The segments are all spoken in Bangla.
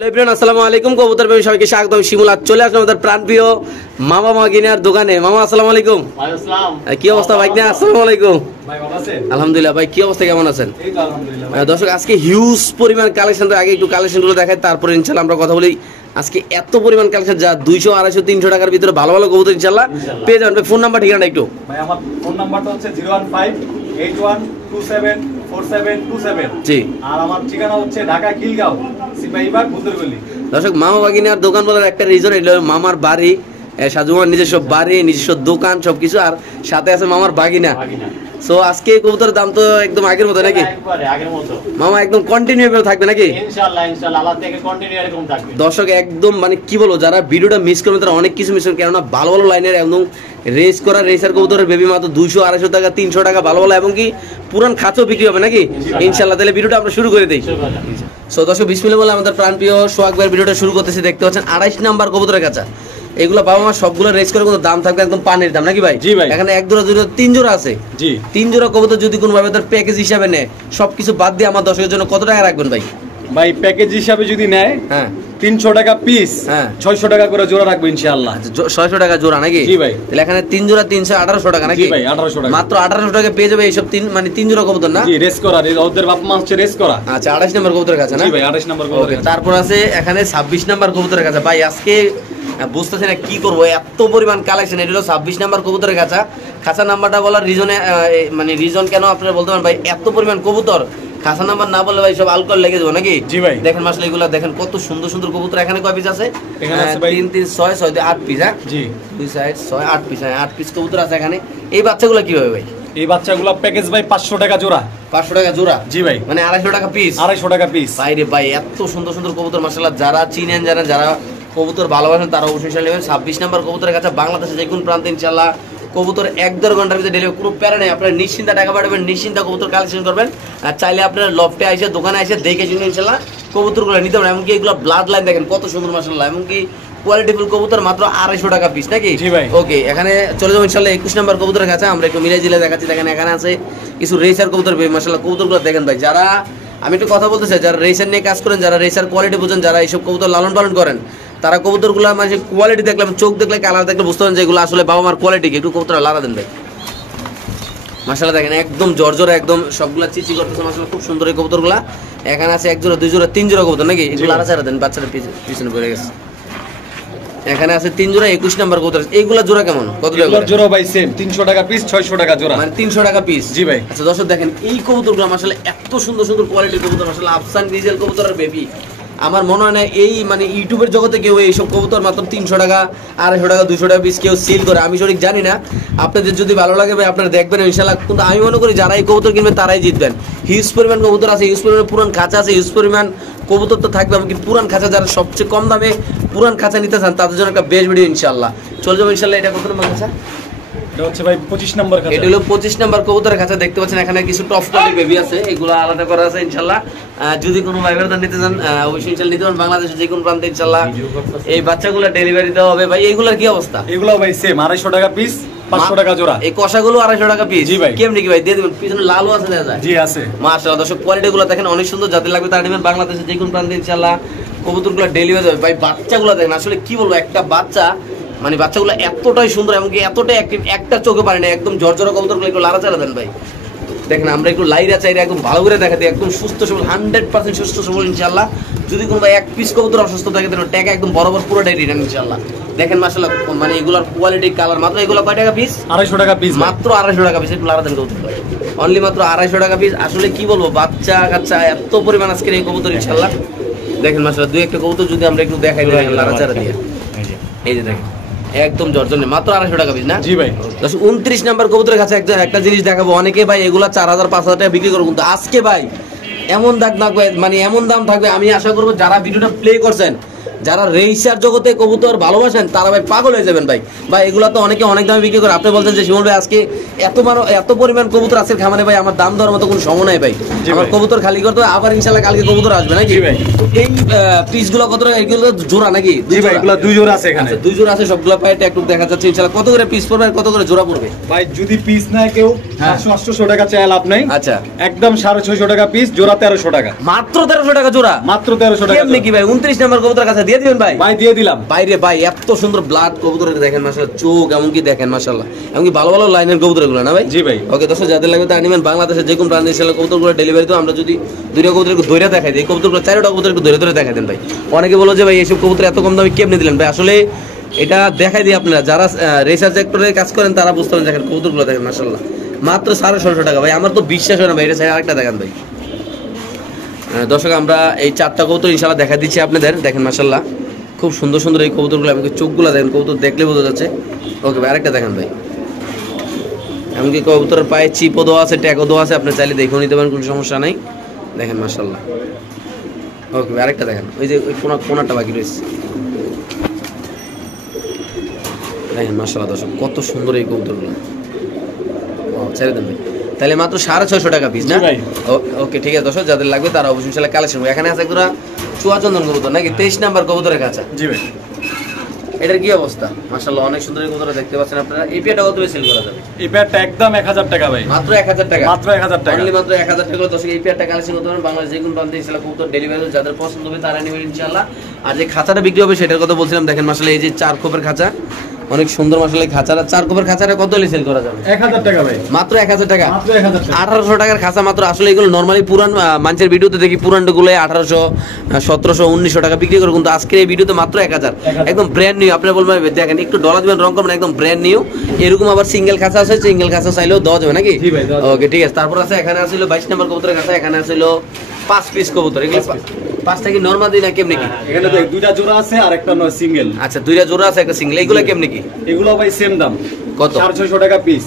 আসসালামু আলাইকুম কবুতর প্রেমী সবাইকে স্বাগতম। শিমুল চলে আসলাম আমাদের প্রাণপ্রিয় মামা মাগিনার দোকানে। মামা আসসালামু আলাইকুম। কি অবস্থা ভাই? আসসালামু আলাইকুম। আলহামদুলিল্লাহ ভাই, কি অবস্থা, কেমন আছেন? দর্শক আজকে হিউজ পরিমাণ কালেকশন, আগে একটু কালেকশন গুলো দেখাই, তারপরে ইনশাল্লাহ আমরা কথা বলি। আজকে এত পরিমাণ কালেকশন, যা 200, 250, 300 টাকার ভিতরে ভালো ভালো কবুতর ইনশাল্লাহ পেয়ে যাবেন। ফোন নাম্বার ঠিকানা একটু ভাই। আমার ফোন নাম্বারটা হচ্ছে 01581274727 জি। আর আমার ঠিকানা হচ্ছে ঢাকা খিলগাঁও সিপাহীবাগ বুদরগলি। দর্শক মামা বাগিনার দোকান বলার একটা রিজন, এটা মামার বাড়ি, সাজুমার নিজস্ব বাড়ি, নিজস্ব দোকান, সবকিছু, আর সাথে আছে মামার বাগিনা। সো আজকে কবুতরের দাম তো একদম আগের মতো নাকি মামা? একদম কন্টিনিউ থাকবে নাকি? দর্শক একদম মানে কি বলবো, যারা ভিডিওটা মিস করবে তারা অনেক কিছু মিস করবে, কেননা ভালো ভালো লাইনের একদম রেস করা রেসার কবুতরের বেবি মাত্র 200, 250 টাকা, 300 টাকা ভালো ভালো, এবং কি পুরান খাঁচও বিক্রি হবে নাকি ইনশাল্লাহ। তাহলে ভিডিওটা আমরা শুরু করে দিই। সো দর্শক বিসমিল্লাহ বলে আমাদের প্রাণপ্রিয় সোহাগ ভাইয়ের ভিডিওটা শুরু করতেছি। দেখতে পাচ্ছেন 28 নাম্বার কবুতরের কাছে এগুলো বাবা মা সবগুলো রেস করে, কিন্তু দাম থাকবে একদম পানির দাম নাকি ভাই? জি ভাই। এখানে 1 জোড়া 2 জোড়া 3 জোড়া আছে। জি, 3 জোড়া কবুতর যদি কোনো ভাবে তার প্যাকেজ হিসাবে নেয়, সবকিছু বাদ দিয়ে আমার দর্শকের জন্য কত টাকা রাখবেন ভাই? ভাই প্যাকেজ হিসাবে যদি নেয়, হ্যাঁ 300 টাকা পিস, হ্যাঁ 600 টাকা করে জোড়া রাখবো ইনশাআল্লাহ। 600 টাকা জোড়া নাকি? জি ভাই। তাহলে এখানে 3 জোড়া 300, 1800 টাকা নাকি? জি ভাই, 1800 টাকা, মাত্র 1800 টাকা পেয়ে যাবে এইসব মানে 3 জোড়া কবুতর না? জি, রেস করা, ওদের বাপ মা হচ্ছে রেস করা। আচ্ছা, 28 নাম্বার কবুতরের কাছে না? জি ভাই, 28 নাম্বার কবুতরের কাছে। তারপর আছে এখানে 26 নাম্বার কবুতরের কাছে। ভাই আজকে বুঝতেছি না কি করবো, এত পরিমাণ কালেকশন। এটা হলো 26 নাম্বার কবুতরের কাছে। খাঁচা নাম্বারটা বলার রিজনে, মানে রিজন কেন আপনারা বলতে পারেন ভাই, এত পরিমাণ কবুতর, খাঁচা নাম্বার না বললে ভাই সব আলকোহল লেগে যাবে নাকি? জি ভাই। দেখেন মাসলে এগুলো দেখেন কত সুন্দর সুন্দর কবুতর। এখানে কয় পিস আছে? এখানে আছে ভাই 3, 3, 6, 6, 8 পিস। হ্যাঁ জি, 2 সাইড 6, 8 পিস। হ্যাঁ 8 পিস কবুতর আছে এখানে। এই বাচ্চাগুলো কি হবে ভাই? এই বাচ্চাগুলো প্যাকেজ ভাই 500 টাকা জোড়া। 500 টাকা জোড়া? জি ভাই। মানে 250 টাকা পিস? 250 টাকা পিস। ভাই রে ভাই, এত সুন্দর সুন্দর কবুতর মাশাআল্লাহ। যারা চিনেন, যারা কবুতর ভালোবাসেন তারা অবশ্যই নেবেন। 26 নাম্বার কবুতরের কাছে বাংলাদেশে যে কোন প্রান্তে ইনশাআল্লাহ কবুতর 1-1.5 ঘন্টার ভিতরে ডেলিভারি, কোনো প্যারা নেই। আপনারা নিশ্চিন্তে টাকা পাঠাবেন, নিশ্চিন্তে কবুতর কালেকশন করবেন। আর চাইলে আপনারা লফটে এসে, দোকানে এসে দেখে শুনে ইনশাআল্লাহ কবুতরগুলো নিতে পারেন। এমনকি এগুলো ব্লাড লাইন দেখেন কত সুন্দর মাশাআল্লাহ, এমনকি কোয়ালিটিফুল কবুতর মাত্র 250 টাকা পিস নাকি? জি ভাই। ওকে, এখানে চলে যাবো ইনশাআল্লাহ 21 নাম্বার কবুতরের কাছে। আমরা একটু মিলাই জিলে দেখাচ্ছি। দেখেন এখানে আছে কিছু রেসার কবুতর মাশাআল্লাহ। কবুতরগুলো দেখেন ভাই, যারা আমি একটু কথা বলতে চাই, যারা রেসার নিয়ে কাজ করেন, যারা রেসার কোয়ালিটি বুঝেন, যারা এইসব কবুতর লালন পালন করেন, তারা কবুতরগুলো মানে কোয়ালিটি দেখলে, চোখ দেখলে, কালার দেখলে বুঝতে পারেন যে এগুলো আসলে বাবা মার কোয়ালিটি। একটু কবুতর লাড়া দেন ভাই। মাশাআল্লাহ দেখেন একদম জর্জরা, একদম সবগুলা চিচি করতেছে মাশাআল্লাহ, খুব সুন্দর এই কবুতরগুলা। এখানে আছে 1 জোড়া 2 জোড়া 3 জোড়া কবুতর নাকি? এগুলো লাড়া ছাড়া দেন, বাচ্চারা পিছনে পড়ে গেছে। এখানে আছে 3 জোড়া 21 নাম্বার কবুতর। এইগুলা জোড়া কেমন, কত টাকা জোড়া ভাই? সেম 300 টাকা পিস, 600 টাকা জোড়া, মানে 300 টাকা পিস। জি ভাই। আচ্ছা দর্শক দেখেন এই কবুতরগুলো মাশাআল্লাহ এত সুন্দর সুন্দর কোয়ালিটির কবুতর মাশাআল্লাহ। আফসান ডিজেল কবুতরের বেবি, আমার মনে হয় না এই মানে ইউটিউবের জগতে কেউ এইসব কবুতর মাত্র 300 টাকা, 250 টাকা, 200 টাকা পিস কেউ সেল করে। আমি সঠিক জানি না, আপনাদের যদি ভালো লাগে ভাই আপনারা দেখবেন ইনশাআল্লাহ। কিন্তু আমি মনে করি যারা এই কবুতর কিনবে তারাই জিতবেন। হিউজ পরিমাণ কবুতর আছে, হিউজ পরিমাণ পুরান খাঁচা আছে, হিউজ পরিমাণ কবুতর তো থাকবে। এমনকি পুরান খাঁচা, যারা সবচেয়ে কম দামে পুরান খাঁচা নিতে চান তাদের জন্য একটা বেস্ট ভিডিও ইনশাআল্লাহ। চলে যাবো ইনশাআল্লাহ। এটা কত নম্বর খাঁচা? এটা হচ্ছে ভাই 25 নাম্বার খাঁচা। এটা হলো 25 নাম্বার কবুতরের খাঁচা। দেখতে পাচ্ছেন এখানে কিছু টপ কোয়ালিটি বেবি আছে, এগুলো আলাদা করা আছে ইনশাআল্লাহ। যদি কোনো ভাই ব্রাদার নিতে চান অবশ্যই ইনশাআল্লাহ নিতে পারেন, বাংলাদেশের যে কোনো প্রান্তে ইনশাআল্লাহ এই বাচ্চাগুলো ডেলিভারি দেওয়া হবে। ভাই এইগুলোর কি অবস্থা? এগুলো ভাই সেম 250 টাকা পিস, 500 টাকা জোড়া। এই কষাগুলো 250 টাকা পিস? জি ভাই। কেমনি কি ভাই দিয়ে দিবেন? পিছনে লালও আছে দেখা যায়? জি আছে। মাশাআল্লাহ দর্শক কোয়ালিটিগুলো দেখেন অনেক সুন্দর, যাদের লাগবে তারা নেবেন। বাংলাদেশের যে কোনো প্রান্তে ইনশাআল্লাহ কবুতরগুলো ডেলিভারি হবে। ভাই বাচ্চাগুলো দেখেন, আসলে কি বলবো, একটা বাচ্চা মানে বাচ্চাগুলো এতটাই সুন্দর, এমনকি এতটাই অ্যাক্টিভ, একটা চোখে পারে না, একদম জর্জরা কবুতরগুলো একটু লাড়াচাড়া দেন ভাই। দেখেন আমরা একটু লাইরা চাইরা একদম ভালো করে দেখাতে, একদম সুস্থ সবল, 100% সুস্থ সবল ইনশাআল্লাহ। যদি কোনো ভাই 1 পিস কবুতর অসুস্থ থাকে তাহলে ট্যাগ একদম বরাবর পুরোটাই রিটার্ন ইনশাআল্লাহ। দেখেন মাশাআল্লাহ মানে এগুলোর কোয়ালিটি, কালার। মাত্র এগুলো কয় টাকা পিস? 250 টাকা পিস। মাত্র 250 টাকা পিস। একটু লাড়া দেন কবুতর ভাই, অনলি মাত্র 250 টাকা পিস। আসলে কি বলবো, বাচ্চা কাচ্চা এত পরিমাণ আজকের এই কবুতর ইনশাআল্লাহ। দেখেন মাশাআল্লাহ 2-1টা কবুতর যদি আমরা একটু দেখাই, লাড়াচাড়া দিয়ে, এই যে দেখেন একদম জর্জনে, মাত্র 250 টাকা পিস না? জি ভাই। 29 নাম্বার কবুতরের কাছে একটা জিনিস দেখাবো। অনেকে ভাই এগুলা 4000, 5000 টাকা বিক্রি করবো, কিন্তু আজকে ভাই এমন দাম থাকবে, মানে এমন দাম থাকবে, আমি আশা করবো যারা ভিডিওটা প্লে করছেন যারা রেইসার জগতে কবুতর ভালোবাসেন তারা ভাই পাগল হয়ে যাবেন ভাই। ভাই এগুলা তো অনেকে অনেক দামে বিক্রি করে। আপনি বলছেন যে শিমুল ভাই আজকে এত পরিমাণ কবুতর আছে খামারে ভাই, আমার দাম দেওয়ার মতো কোনো সময় নাই ভাই, আমার কবুতর খালি করতে হবে, আবার ইনশাআল্লাহ কালকে কবুতর আসবে নাকি ভাই। এই পিসগুলো কত টাকা? এগুলো জোড়া নাকি? জি ভাই, এগুলো দুই জোড়া আছে এখানে, দুই জোড়া আছে, সবগুলো পাইতে একটু দেখা যাচ্ছে ইনশাআল্লাহ। কত করে পিস পড়বে আর কত করে জোড়া পড়বে ভাই? যদি পিস নেয় কেউ 700-800 টাকা চাই লাভ নাই। আচ্ছা, একদম 650 টাকা পিস, জোড়া 1300 টাকা, মাত্র 1300 টাকা জোড়া, মাত্র 1300 টাকা। কেমনে কি ভাই? 29 নাম্বার কবুতর কাছে দিয়ে দিবেন ভাই? ভাই দিয়ে দিলাম। বাইরে ভাই এত সুন্দর ব্লাড কবুতর দেখেন মাশাআল্লাহ, চোখ এমনকি দেখেন মাশাআল্লাহ, এমনকি ভালো ভালো লাইনের কবুতর গুলো না ভাই? জি ভাই। ওকে দর্শক, যাদের লাগবে তা নিবেন। বাংলাদেশের যে কোন প্রান্তে ইনশাআল্লাহ কবুতরগুলো ডেলিভারি তো আমরা যদি দুইটা কবুতর একটু ধরে দেখাই দিই, কবুতরগুলো 4টা কবুতর একটু ধরে ধরে দেখাই দেন ভাই। অনেকে বলো যে ভাই এইসব কবুতর এত কম দামে কেমনে দিলেন ভাই? আসলে এটা দেখাই দিই, আপনারা যারা রিসার্চ সেক্টরে কাজ করেন তারা বুঝতে পারেন। দেখেন কবুতরগুলো দেখেন মাশাআল্লাহ, মাত্র 650 টাকা ভাই, আমার তো বিশ্বাস হয় না ভাই। এটা সাইড আরেকটা দেখেন ভাই। দর্শক, আমরা এই 4টা কবুতর ইনশাআল্লাহ দেখা দিচ্ছি আপনাদের, দেখেন মাশাআল্লাহ খুব সুন্দর সুন্দর এই কবুতরগুলো, আমাকে চোখগুলো দেখেন, কবুতর দেখলে বোঝা যাচ্ছে। ওকে ভাই, আরেকটা দেখেন ভাই, এমনকি কবুতরের পায়ে চিপও দেওয়া আছে, ট্যাগও দেওয়া আছে, আপনি চাইলে দেখেও নিতে পারেন, কোনো সমস্যা নাই। দেখেন মাশাআল্লাহ। ওকে ভাই, আরেকটা দেখেন, ওই যে ওই কোনাটা বাকি রয়েছে, দেখেন মাশাআল্লাহ। দর্শক কত সুন্দর এই কবুতরগুলো, ছেড়ে দেন ভাই। তাহলে মাত্র 650 টাকা পিস না? ওকে ঠিক আছে দর্শক, যাদের লাগবে তারা অবশ্যই ইনশাআল্লাহ কালেকশন করবে। এখানে আছে একটা চুয়াচন্দন কবুতর নাকি 23 নাম্বার কবুতরের কাছে। জি ভাই। এটার কি অবস্থা? মাশাআল্লাহ অনেক সুন্দর কবুতর দেখতে পাচ্ছেন আপনারা। এই পেয়ারটা কত সেল করা যাবে? এই পেয়ারটা একদম 1000 টাকা ভাই, মাত্র 1000 টাকা, মাত্র 1000 টাকা, অনলি মাত্র 1000 টাকা। দর্শক এই পেয়ারটা কালেকশন করতে পারেন বাংলাদেশ যে কোনো প্রান্তে ইনশাআল্লাহ কবুতর ডেলিভারি, যাদের পছন্দ হবে তারা নেবেন ইনশাআল্লাহ। আর যে খাঁচাটা বিক্রি হবে সেটার কথা বলছিলাম, দেখেন মাশাআল্লাহ এই যে 4 খোপের খাঁচা, অনেক সুন্দর মাশাআল্লাহ খাঁচাটা। 4 খোপের খাঁচাটা কত সেল করা যাবে? 1000 টাকা ভাই, মাত্র 1000 টাকা, মাত্র 1000 টাকা। 1800 টাকার খাঁচা মাত্র। আসলে এগুলো নরমালি পুরান মানুষের ভিডিওতে দেখি পুরানগুলো 1800, 1700, 1900 টাকা বিক্রি করে, কিন্তু আজকের এই ভিডিওতে মাত্র 1000, একদম ব্র্যান্ড নিউ। আপনি বলবেন দেখেন একটু ডলার দিবেন, রং করবেন, একদম ব্র্যান্ড নিউ। এরকম আবার সিঙ্গেল খাঁচা আছে, সিঙ্গেল খাঁচা চাইলেও দেওয়া যাবে নাকি? জি ভাই। ওকে ঠিক আছে। তারপর আছে এখানে আসলে 22 নাম্বার কবুতরের কাছে, এখানে আসলে 5 পিস কবুতর। এগুলো 5টা কি নরমাল দিই না কেমনে কি? এখানে তো দুইটা জোড়া আছে আর একটা নয় সিঙ্গেল। আচ্ছা, দুইটা জোড়া আছে, একটা সিঙ্গেল। এগুলো কেমনে কি? এগুলো ভাই সেম দাম, কত? 650 টাকা পিস,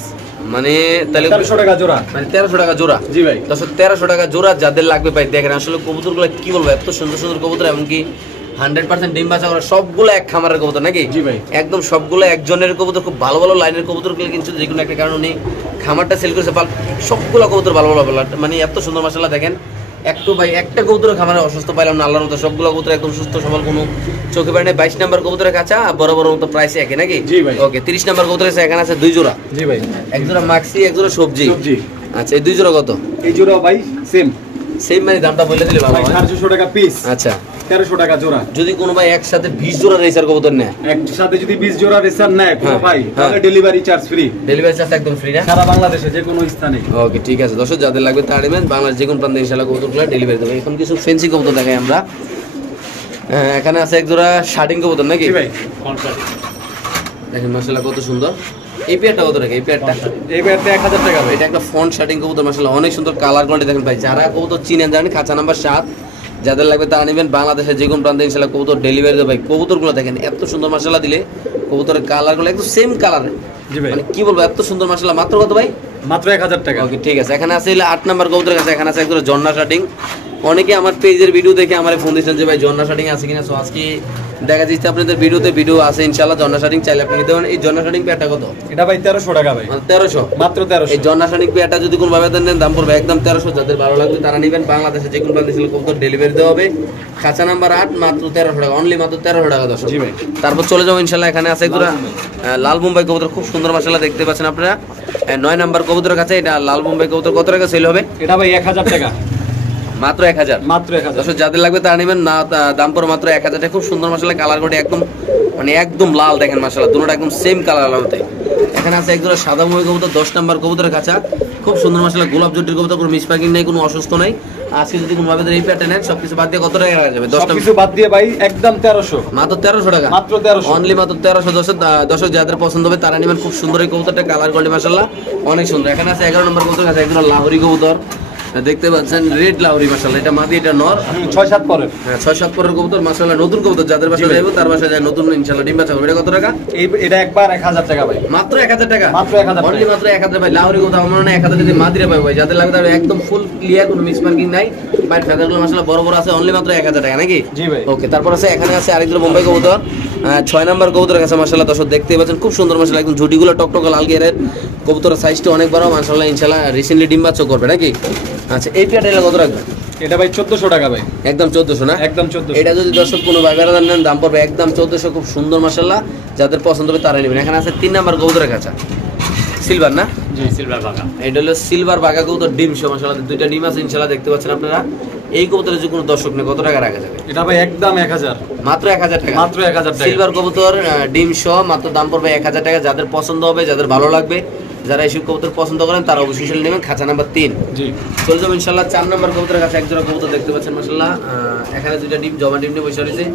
মানে তাহলে 1300 টাকা জোড়া, মানে 1300 টাকা জোড়া। জি ভাই। 1300 টাকা জোড়া, যাদের লাগবে ভাই দেখেন আসলে কবুতরগুলো কি বলবো, এত সুন্দর সুন্দর কবুতর, এমনকি 100% ডিম বাচ্চা করা, সবগুলো এক খামারের কবুতর নাকি? জি ভাই। একদম সবগুলো একজনের কবুতর, খুব ভালো ভালো লাইনের কবুতরগুলো কিন্তু যে কোনো একটা কারণে খামারটা সেল করেছে, সবগুলো কবুতর ভালো ভালো, মানে এত সুন্দর মাশাআল্লাহ। দেখেন একটু ভাই একটা কবুতরের খামারে অসুস্থ পাইলাম না আল্লাহর মতো, সবগুলো কবুতর একদম সুস্থ সবল, কোনো চোখে পড়ে নাই। 22 নাম্বার কবুতরের কাছে বড় বড় মতো প্রাইস একই নাকি? জি ভাই। ওকে, 30 নাম্বার কবুতরের কাছে এখানে আছে 2 জোড়া। জি ভাই। এক জোড়া মাক্সি, এক জোড়া সবজি। সবজি। আচ্ছা, এই 2 জোড়া কত? এই জোড়া ভাই সেম মানে দামটা বলে দিলে ভালো হয়। 450 টাকা পিস। আচ্ছা, 1300 টাকা জোড়া। যদি কোনো ভাই একসাথে 20 জোড়া রেসার কবুতর নেয়, একসাথে যদি 20 জোড়া রেসার নেয় কোনো হ্যাঁ, ভাই, তাহলে হ্যাঁ। Delivery charge free, delivery charge একদম ফ্রি না? সারা বাংলাদেশে যে কোনো স্থানে। ওকে ঠিক আছে দর্শক, যাদের লাগবে তারা নেবেন, বাংলাদেশ যে কোনো প্রান্তে ইনশাআল্লাহ কবুতরগুলো ডেলিভারি দেবে। এখন কিছু ফেন্সি কবুতর দেখাই আমরা। এখানে আছে এক জোড়া শার্টিং কবুতর নাকি? জি ভাই। দেখেন মাশাআল্লাহ কত সুন্দর। এই পেয়ারটা কত টাকা? এই পেয়ারটা এই পেয়ারটা 1000 টাকা ভাই। এটা একটা ফন্ট শার্টিং কবুতর মাশাআল্লাহ, অনেক সুন্দর কালার কোয়ালিটি। দেখেন ভাই, যারা কবুতর চিনেন জানেন, খাঁচা নাম্বার 7, যাদের লাগবে তারা নেবেন, বাংলাদেশের যে কোনো প্রান্তে ইনশাআল্লাহ কবুতর ডেলিভারি দেবে। ভাই কবুতরগুলো দেখেন এত সুন্দর মাশাআল্লাহ, দিলে কবুতরের কালারগুলো একদম সেম কালার। জি ভাই। মানে কি বলবো, এত সুন্দর মাশাআল্লাহ। মাত্র কত ভাই? মাত্র 1000 টাকা। ওকে ঠিক আছে। এখানে আছে 8 নাম্বার কবুতরের কাছে, এখানে আছে একদম জন্না শার্টিং। অনেকে আমার পেজের ভিডিও দেখে আমার ফোন দিচ্ছেন যে ভাই জন্না শার্টিং আছে কিনা। সো আজকে দেখা যাচ্ছে আপনাদের ভিডিও আছে ইনশাআল্লাহ, জন্না শার্টিং চাইলে আপনি নিতে পারেন। এই জন্না শার্টিং পেয়ারটা কত? এটা ভাই 1300 টাকা ভাই, 1300, মাত্র 1300। এই জন্না শার্টিং পেয়ারটা যদি কোনো ভাবে দেন দাম পড়বে একদম 1300। যাদের ভালো লাগবে তারা নেবেন, বাংলাদেশে যে কোনো প্রান্তে কবুতর ডেলিভারি দেওয়া হবে। খাঁচা নাম্বার 8, মাত্র 1300 টাকা, অনলি মাত্র 1300 টাকা দর্শক। জি ভাই। তারপর চলে যাবো ইনশাআল্লাহ, এখানে আছে একদম লাল মুম্বাই কবুতর, খুব সুন্দর মাশাআল্লাহ দেখতে পাচ্ছেন আপনারা। 9 নাম্বার কবুতরের কাছে এটা লাল মুম্বাই কবুতর, কত টাকা সেল হবে? এটা ভাই 1000 টাকা, মাত্র 1000, মাত্র 1000। দর্শক যাদের লাগবে তারা নেবেন না, দাম পড়ে মাত্র 1000 টাকা। খুব সুন্দর মাশাআল্লাহ কালার কোডে, একদম মানে একদম লাল, দেখেন মাশাআল্লাহ দুটোটা একদম সেম কালার আলামতে। এখানে আছে একজোড়া সাদা মুম্বাই কবুতর, 10 নাম্বার কবুতরের কাছে, খুব সুন্দর মাশাআল্লাহ গোলাপ জটির কবুতর, কোনো মিসপ্যাকিং নেই, কোনো অসুস্থ নাই। আজকে যদি কোনো ভাবে এই প্যাটার্ন নেন, সবকিছু বাদ দিয়ে কত টাকা হয়ে যাবে? 10 কিছু বাদ দিয়ে ভাই একদম 1300, মাত্র 1300 টাকা, মাত্র 1300, অনলি মাত্র 1300। দর্শক যাদের পছন্দ হবে তারা নেবেন। খুব সুন্দর এই কবুতরটা, কালার কোয়ালিটি মাশাআল্লাহ অনেক সুন্দর। এখানে আছে 11 নম্বর কবুতর কাছে একজন লাহোরি কবুতর, দেখতে পাচ্ছেন রেড লাউরি মাশাআল্লাহ, এটা মাদি এটা নর, 6-7 পরের। হ্যাঁ 6-7 পরের কবুতর মাশাআল্লাহ, নতুন কবুতর, যাদের বাসায় যাবে তার বাসায় যায় নতুন ইনশাআল্লাহ ডিম বাচ্চা করবে। এটা কত টাকা? এটা একবার 1000 টাকা ভাই, মাত্র 1000 টাকা, মাত্র 1000 অনলি মাত্র 1000 ভাই। লাউরি কবুতর আমার মনে হয় 1000 যদি মাদিরে পাবে ভাই, যাদের লাগবে তার একদম ফুল ক্লিয়ার, কোনো মিস মার্কিং নাই, বাইট ফেদারগুলো মাশাআল্লাহ বড় বড় আছে, অনলি মাত্র 1000 টাকা নাকি? জি ভাই। ওকে, তারপর আছে এখানে আছে আরেকজন বোম্বাই কবুতর, 6 নাম্বার কবুতরের কাছে মাশাআল্লাহ দর্শক দেখতেই পাচ্ছেন খুব সুন্দর মাশাআল্লাহ, একদম ঝুটিগুলো টকটক লাল গেরের কবুতরের সাইজটা অনেক বড় মাশাআল্লাহ, ইনশাআল্লাহ রিসেন্টলি ডিম বাচ্চা করবে নাকি? আচ্ছা, এই পেয়ারটা কত রাখবেন? এটা ভাই 1400 টাকা ভাই, একদম 1400 না? একদম 1400। এটা যদি দর্শক কোনো ভাইবারা নেন দাম পড়বে একদম 1400, খুব সুন্দর মাশাআল্লাহ, যাদের পছন্দ হবে তারাই নেবেন। এখানে আছে 3 নাম্বার কবুতরের কাছে, সিলভার না? জি, সিলভার বাগা। এটা হলো সিলভার বাগা কবুতর, ডিম সহ মাশাআল্লাহ, দুইটা ডিম আছে ইনশাআল্লাহ, দেখতে পাচ্ছেন আপনারা। এই কবুতরের যে কোনো দর্শক নেই কত টাকা রাখা যাবে? এটা ভাই একদম 1000, মাত্র 1000 টাকা, মাত্র 1000 টাকা। সিলভার কবুতর ডিম সহ মাত্র দাম পড়বে 1000 টাকা। যাদের পছন্দ হবে, যাদের ভালো লাগবে, যারা এইসব কবুতর পছন্দ করেন তারা অবশ্যই নেবেন। খাঁচা নাম্বার 3 জি, চলে যাবো ইনশাআল্লাহ 4 নাম্বার কবুতরের কাছে। এক জোড়া কবুতর দেখতে পাচ্ছেন মাশাআল্লাহ, এখানে দুইটা ডিম জমা ডিম নিয়ে বসে রয়েছে,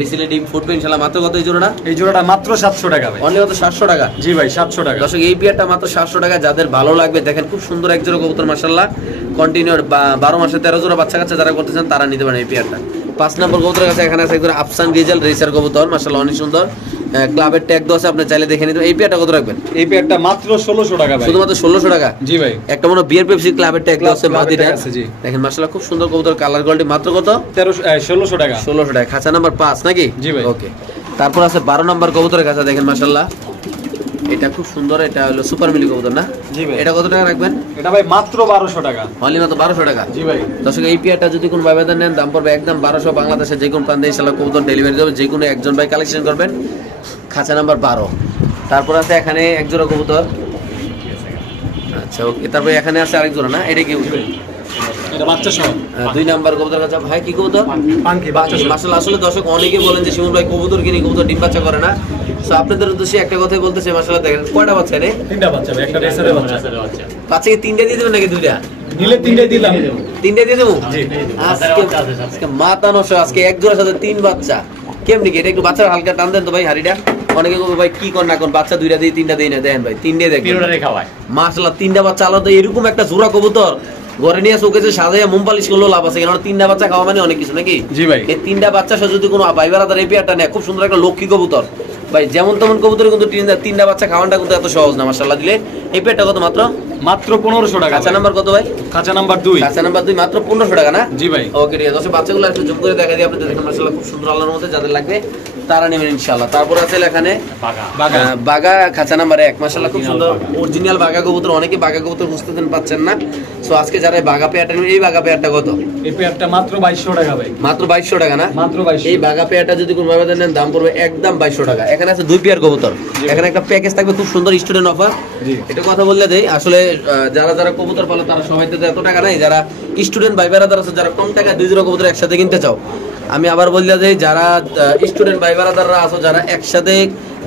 রিসিলে ডিম ফুটবে ইনশাআল্লাহ। মাত্র কত এই জোড়াটা? এই জোড়াটা মাত্র 700 টাকা ভাই, অনলি মাত্র 700 টাকা। জি ভাই 700 টাকা। দর্শক এই পেয়ারটা মাত্র 700 টাকা, যাদের ভালো লাগবে দেখেন খুব সুন্দর এক জোড়া কবুতর মাশাআল্লাহ, কন্টিনিউ 12 মাসে 13 জোড়া বাচ্চা কাচ্চা যারা করতেছেন তারা নিতে পারেন এই পেয়ারটা। 5 নম্বর কবুতরের কাছে এখানে আছে একজন আফসান রিজাল রেসার কবুতর মাশাআল্লাহ, অনেক সুন্দর, ক্লাবের ট্যাগ দেওয়া আছে, আপনি চাইলে দেখে নিতে। এই পেয়ারটা কত রাখবেন? এই পেয়ারটা মাত্র 1600 টাকা ভাই, শুধুমাত্র 1600 টাকা। জি ভাই। একটা মনে বিয়ার পেপসি ক্লাবের ট্যাগ দেওয়া আছে মাদিটা, জি দেখেন মাশাআল্লাহ খুব সুন্দর কবুতর, কালার কোয়ালিটি। মাত্র কত? 1600 টাকা, 1600 টাকা। খাঁচা নাম্বার 5 নাকি? জি ভাই। ওকে, তারপর আছে 12 নম্বর কবুতরের কাছে, দেখেন মাশাআল্লাহ এটা খুব সুন্দর, এটা হলো সুপার মিলি কবুতর না? জি ভাই। এটা কত টাকা রাখবেন? এটা ভাই মাত্র 1200 টাকা, অনলি মাত্র 1200 টাকা। জি ভাই। দর্শক এই পেয়ারটা যদি কোনো ভাইবাদার নেন দাম পড়বে একদম 1200, বাংলাদেশে যে কোনো প্রান্তে ইনশাআল্লাহ কবুতর ডেলিভারি দেবে, যে কোনো একজন ভাই কালেকশন করবেন। খাঁচা নাম্বার 12। তারপর আছে এখানে এক জোড়া কবুতর, আচ্ছা ওকে, তারপরে এখানে আছে আরেক জোড়া না? এটা কি? এটা বাচ্চা সহ 2 নাম্বার কবুতর কাছে ভাই, কি কবুতর? পাঙ্কি বাচ্চা সহ। মাশাআল্লাহ, আসলে দর্শক অনেকেই বলেন যে শিমুল ভাই কবুতর কিনি, কবুতর ডিম বাচ্চা করে না। সো আপনাদের উদ্দেশ্যে একটা কথাই বলতেছে মাশাআল্লাহ, দেখেন কয়টা বাচ্চা রে? 3টা বাচ্চা ভাই, একটা রেসারের বাচ্চা। বাচ্চা কি 3টা দিয়ে দেবেন নাকি 2টা? নিলে 3টাই দিলাম। 3টা দিয়ে দেবো? জি। আজকে মাথা নষ্ট, আজকে এক জোড়ার সাথে 3 বাচ্চা, কেমনি কি? এটা একটু বাচ্চার হালকা টান দেন তো ভাই হাড়িটা। অনেকে বলবে ভাই কি কর না কোন বাচ্চা 2টা দিয়ে 3টা দেই না, দেন ভাই 3টা দেখেন মাশাআল্লাহ, 3টা বাচ্চা আলাদা, এরকম একটা জোড়া কবুতর ঘরে নিয়ে শোকেসে সাজাইয়া মোম পালিশ করলেও লাভ আছে, কারণ 3টা বাচ্চা খাওয়া মানে অনেক কিছু নাকি? জি ভাই। এই 3টা বাচ্চা সহ যদি কোনো ভাই বেড়াদার এই পেয়ারটা নেয়, খুব সুন্দর একটা লক্ষ্মী কবুতর ভাই, যেমন তেমন কবুতর কিন্তু 3টা বাচ্চা খাওয়াটা কিন্তু এত সহজ না মাশাআল্লাহ। দিলে এই পেয়ারটা কত? মাত্র 1500 টাকা। খাঁচা নাম্বার কত ভাই? খাঁচা নাম্বার 2। খাঁচা নাম্বার 2 মাত্র 1500 টাকা না? জি ভাই। ওকে ঠিক আছে, দর্শক বাচ্চাগুলো একটু জুম করে দেখা দিই আপনাদের, দেখেন মাশাআল্লাহ খুব সুন্দর, আল্লাহর মধ্যে যাদের লাগবে তারা নেবেন ইনশাআল্লাহ। তারপর আছে এখানে বাগা খাঁচা নাম্বার 1 মাশাআল্লাহ খুব সুন্দর অরিজিনাল বাগা কবুতর, অনেকে বাগা কবুতর খুঁজতেছেন পাচ্ছেন না। সো আজকে যারা এই বাগা পেয়ারটা নেবেন, এই বাগা পেয়ারটা কত? এই পেয়ারটা মাত্র 2200 টাকা ভাই, মাত্র 2200 টাকা না? মাত্র 2200। এই বাগা পেয়ারটা যদি কোনো ভাবে নেন দাম পড়বে একদম 2200 টাকা। এখানে আছে 2 পেয়ার কবুতর, এখানে একটা প্যাকেজ থাকবে খুব সুন্দর স্টুডেন্ট অফার। এটা কথা বললে দেই, আসলে যারা যারা কবুতর পালে তারা সবাই তো এত টাকা নাই, যারা স্টুডেন্ট ভাই বেড়াদার আছে যারা কম টাকায় 2 জোড়া কবুতর একসাথে কিনতে চাও, আমি আবার বললে দেই যারা স্টুডেন্ট ভাই বেড়াদাররা আছো যারা একসাথে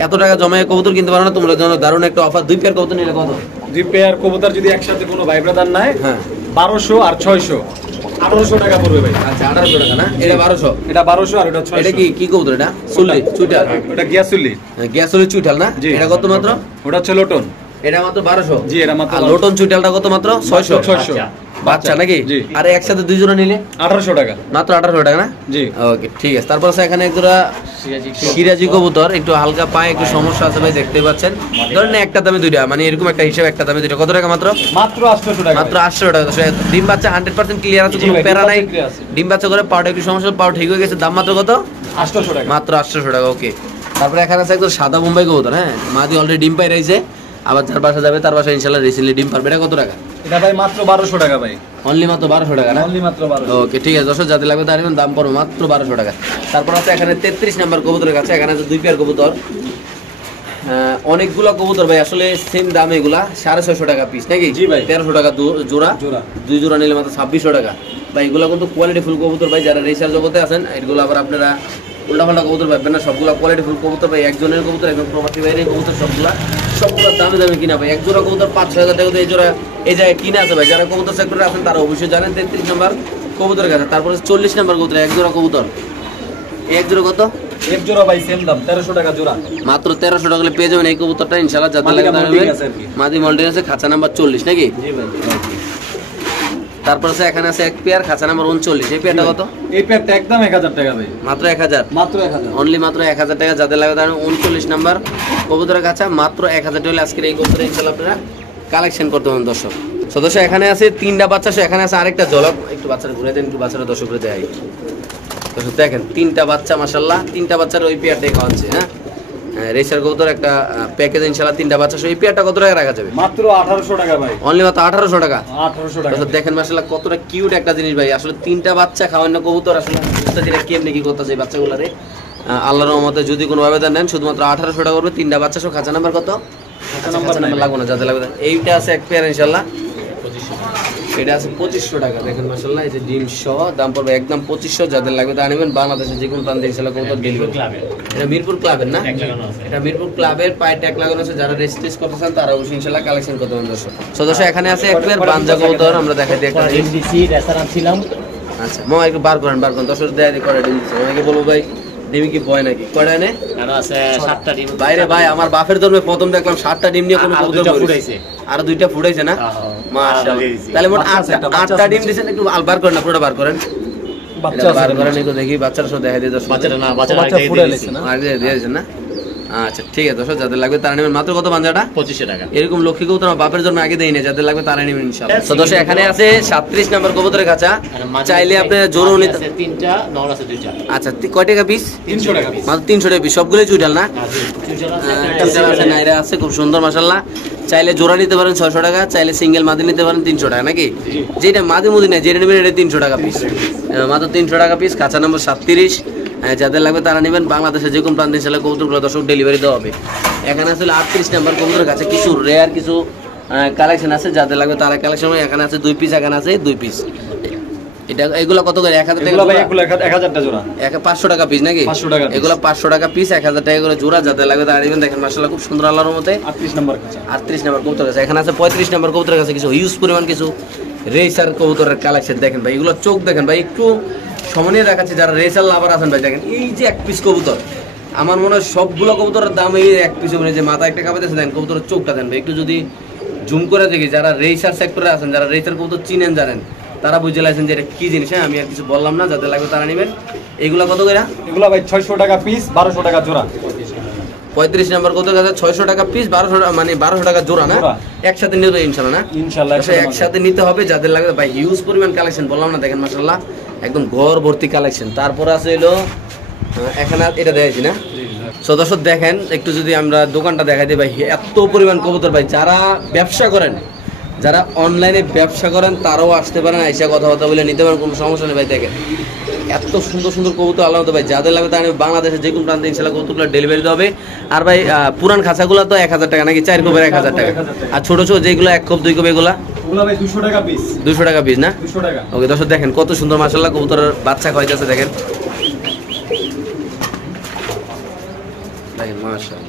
এত টাকা জমায়ে কবুতর কিনতে পারো না, তোমরা জন্য দারুণ একটা অফার। 2 পেয়ার কবুতর নিলে কত? 2 পেয়ার কবুতর যদি একসাথে কোনো ভাই ব্রাদার নেয়, হ্যাঁ 1200 আর 600 1800 টাকা পড়বে ভাই। আচ্ছা 1800 টাকা না? এটা 1200, এটা 1200 আর এটা 600। এটা কি কি কবুতর? এটা সুললি চুইটাল, এটা গিয়াসুলি, গ্যাসুলি চুইটাল না? এটা কত মাত্র? ওটা হচ্ছে লোটন। এটা মাত্র 1200। জি, এটা মাত্র। আর লোটন চুইটালটা কত মাত্র? 600। 600 বাচ্চা নাকি? জি। আর একসাথে 2 জোড়া নিলে 1800 টাকা, মাত্র 1800 টাকা না? জি। ওকে ঠিক আছে। তারপর আছে এখানে এক জোড়া সিরাজি কবুতর, একটু হালকা পায়ে একটু সমস্যা আছে ভাই, দেখতে পাচ্ছেন। ধরেন না একটা দামে 2টা, মানে এরকম একটা হিসাব, একটা দামে 2টা। কত টাকা মাত্র? মাত্র 800 টাকা, মাত্র 800 টাকা। ডিম বাচ্চা 100% ক্লিয়ার আছে, কোনো প্যারা নাই। ডিম বাচ্চা করে পাউডার একটু সমস্যা, পাউ ঠিক হয়ে গেছে। দাম মাত্র কত? 800 টাকা, মাত্র 800 টাকা। ওকে, তারপরে এখানে আছে একদম সাদা বোম্বাই কবুতর, হ্যাঁ মাদি অলরেডি ডিম পাই রয়েছে, আবার যার বাসা যাবে তার বাসায় ইনশাআল্লাহ রিসেন্টলি ডিম পারবে। এটা কত টাকা? এটা ভাই মাত্র 1200 টাকা ভাই, অনলি মাত্র 1200 টাকা না? অনলি মাত্র 1200। ওকে ঠিক আছে, দর্শক যাদের লাগবে তার দাম পড়বে মাত্র 1200 টাকা। তারপর আছে এখানে 33 নাম্বার কবুতরের কাছে, এখানে আছে 2 পেয়ার কবুতর, অনেকগুলো কবুতর ভাই, আসলে সেম দাম এগুলা 650 টাকা পিস নাকি? জি ভাই। 1300 টাকা জোড়া, 2 জোড়া নিলে মাত্র 2600 টাকা ভাই। এগুলো কিন্তু কোয়ালিটি ফুল কবুতর ভাই, যারা রেসার জগতে আছেন এগুলো আবার আপনারা উল্টাপাল্টা কবুতর পাবেন না, সবগুলো কোয়ালিটি ফুল কবুতর ভাই। একজনের কবুতর, একজন প্রবাসী বাইরে কবুতর, সবগুলো দামে দামে কিনা ভাই। এক জোড়া কবুতর 5-6 হাজার টাকা এই জোড়া এই জায়গায় কিনে আছে ভাই। যারা কবুতর সেক্টরে আছেন তারা অবশ্যই জানেন। 33 নাম্বার কবুতরের কাছে। তারপরে 40 নাম্বার কবুতর, এক জোড়া কবুতর, এক জোড়া কত? এক জোড়া ভাই সেম দাম, 1300 টাকা জোড়া, মাত্র 1300 টাকা পেয়ে যাবেন এই কবুতরটা ইনশাআল্লাহ। যাদের লাগবে মাদি মল্টিং আছে, খাঁচা নাম্বার 40 নাকি? জি ভাই। তারপর আছে এখানে আছে এক পেয়ার খাঁচা নাম্বার 39, এই পেয়ারটা কত? এই পেয়ারটা একদম 1000 টাকা ভাই, মাত্র 1000, মাত্র 1000 অনলি মাত্র 1000 টাকা। যাদের লাগবে তারা 39 নাম্বার কবুতরের খাঁচা মাত্র 1000 টাকা হলে আজকের এই কবুতর ইনশাআল্লাহ আপনারা কালেকশন করতে পারেন দর্শক। সদস্য এখানে আছে 3টা বাচ্চা, এখানে আছে আরেকটা ঝলক, একটু বাচ্চারা ঘুরে দেন, একটু বাচ্চারা দর্শকরা দেয়। দর্শক দেখেন 3টা বাচ্চা মাশাআল্লাহ, 3টা বাচ্চার ওই পেয়ারটাই খাওয়াচ্ছে। হ্যাঁ, রেসার কবুতর একটা প্যাকেজ ইনশাআল্লাহ 3টা বাচ্চা, এই পেয়ারটা কত টাকা রাখা যাবে? মাত্র 1800 টাকা ভাই, অনলি মাত্র 1800 টাকা। 1800 টাকা। দর্শক দেখেন মাশাআল্লাহ কতটা কিউট একটা জিনিস ভাই, আসলে 3টা বাচ্চা খাওয়ানো কবুতর আসলে বুঝতে যেটা কেমনে কি করতেছে এই বাচ্চাগুলারে। আল্লাহর রহমতে যদি কোনো আবেদন নেন শুধুমাত্র 1800 টাকা করবে, 3টা বাচ্চা সহ। খাঁচা নাম্বার কত? খাঁচা নাম্বার লাগবে না, যাতে লাগবে। এইটা আছে এক পেয়ার ইনশাআল্লাহ, এটা আছে 2500 টাকা। দেখেন মাশাআল্লাহ এই যে ডিম সহ দাম পড়বে একদম 2500, যাদের লাগবে তা নেবেন। বাংলাদেশে যে কোনো প্রান্তে ইনশাআল্লাহ কবুতর ডেলিভারি। এটা মিরপুর ক্লাবের না, এটা মিরপুর ক্লাবের পায়ে ট্যাগ লাগানো আছে। যারা রেজিস্ট্রেস করতে চান তারা অবশ্যই ইনশাআল্লাহ কালেকশন করতে পারেন দর্শক। সদস্য এখানে আছে এক পেয়ার বানজা কবুতর, আমরা দেখাই দিই একটা এমডিসি রেস্টুরেন্ট ছিলাম। আচ্ছা মামা একটু বার করেন দর্শক দেয়া দিয়ে করে দিন। আমাকে বলবো ভাই ডিমি কি বয় নাকি কয়টা এনে? আরো আছে 7টা ডিম বাইরে ভাই আমার বাপের ধর্মে প্রথম দেখলাম 7টা ডিম নিয়ে কোনো কবুতর ফুটাইছে, আর 2টা ফুটাইছে না। মাশাআল্লাহ, তাহলে মোট 8টা ডিম দিয়েছেন। একটু বার করেন না, পুরোটা বার করেন, বাচ্চা বার করেন একটু দেখি। বাচ্চারা সব দেখাই দিই দর্শক। বাচ্চাটা না, বাচ্চাটা ফুটাইছে না, আগে দিয়েছেন না। আচ্ছা ঠিক আছে দর্শক, যাদের লাগবে তারা নেবেন। মাত্র কত বাঞ্জাটা? 2500 টাকা। এরকম লক্ষ্মী কবুতর আমার বাপের জন্য আগে দেই না, যাদের লাগবে তারা নেবেন ইনশাআল্লাহ। সদস্য এখানে আছে 37 নাম্বার কবুতরের কাঁচা, চাইলে আপনি জোরও নিতে। আছে 3টা, নর আছে 2টা। আচ্ছা কয় টাকা পিস? 300 টাকা পিস, মাত্র 300 টাকা পিস, সবগুলোই চুইটাল না? চুইটাল আছে, নাইরা আছে, খুব সুন্দর মাশাআল্লাহ। চাইলে জোড়া নিতে পারেন 600 টাকা, চাইলে সিঙ্গেল মাদি নিতে পারেন 300 টাকা নাকি? যেটা মাদি মুদি নেই যেটা নেবেন এটা 300 টাকা পিস, মাত্র 300 টাকা পিস। কাঁচা নম্বর 37, যাদের লাগবে তারা নেবেন। বাংলাদেশে যে কোনো প্রান্তে ইনশাআল্লাহ কবুতরগুলো দর্শক ডেলিভারি দেওয়া হবে। এখানে আসলে 38 নাম্বার কবুতরের কাছে কিছু রেয়ার কিছু কালেকশন আছে, যাদের লাগবে তারা কালেকশন। এখানে আছে 2 পিস, এখানে আছে 2 পিস। এটা এগুলো কত করে? 1000 টাকা ভাই, এগুলো 1000 টাকা জোড়া, 500 টাকা পিস নাকি? 500 টাকা। এগুলো 500 টাকা পিস, 1000 টাকা করে জোড়া, যাদের লাগবে তারা নেবেন। দেখেন মাশাআল্লাহ খুব সুন্দর আল্লাহর রহমতে। 38 নাম্বার কাছে, 38 নাম্বার কবুতরের কাছে। এখানে আছে 35 নাম্বার কবুতরের কাছে কিছু হিউজ পরিমাণ কিছু রেসার কবুতরের কালেকশন। দেখেন ভাই এগুলো চোখ দেখেন ভাই, একটু সমানে দেখাচ্ছে যারা রেসার লাভার আছেন ভাই। দেখেন এই যে এক পিস কবুতর, আমার মনে হয় সবগুলো কবুতরের দাম এই এক পিস। মানে যে মাথা একটা কাপাইতেছে দেখেন, কবুতরের চোখটা দেন ভাই একটু যদি জুম করে দেখি। যারা রেসার সেক্টরে আছেন, যারা রেসার কবুতর চিনেন জানেন, তারা বুঝে লাগছেন যে এটা কি জিনিস। হ্যাঁ, আমি আর কিছু বললাম না, যাদের লাগবে তারা নেবেন। এগুলো কত করে? এগুলো ভাই 600 টাকা পিস, 1200 টাকা জোড়া। 35 নাম্বার কত কাছে? 600 টাকা পিস, 1200 মানে 1200 টাকা জোড়া না? একসাথে নিতে ইনশাআল্লাহ না? ইনশাআল্লাহ একসাথে নিতে হবে। যাদের লাগবে ভাই হিউজ পরিমাণ কালেকশন, বললাম না দেখেন মাশাআল্লাহ একদম ঘর ভর্তি কালেকশন। তারপর আছে হলো এখানে এটা দেখাইছি না সদস্য। দেখেন একটু যদি আমরা দোকানটা দেখাই দিই ভাই, এত পরিমাণ কবুতর ভাই। যারা ব্যবসা করেন, যারা অনলাইনে ব্যবসা করেন তারাও আসতে পারেন, আইসা কথাবার্তা বলে নিতে পারেন, কোনো সমস্যা নেই ভাই। দেখেন এত সুন্দর সুন্দর কবুতর আল্লাহ ভাই, যাদের লাগবে তারা বাংলাদেশের যে কোনো প্রান্তে ইনশাআল্লাহ কবুতরগুলো ডেলিভারি দেওয়া হবে। আর ভাই পুরান খাঁচাগুলো তো 1000 টাকা নাকি? 4 কোপের 1000 টাকা। আর ছোট ছোট যেগুলো 1 কোপ 2 কোপ এগুলো ভাই 200 টাকা পিস, 200 টাকা পিস না? 200 টাকা। ওকে দর্শক দেখেন কত সুন্দর মাশাআল্লাহ কবুতরের বাচ্চা খাওয়াইতেছে। দেখেন দেখেন মাশাআল্লাহ।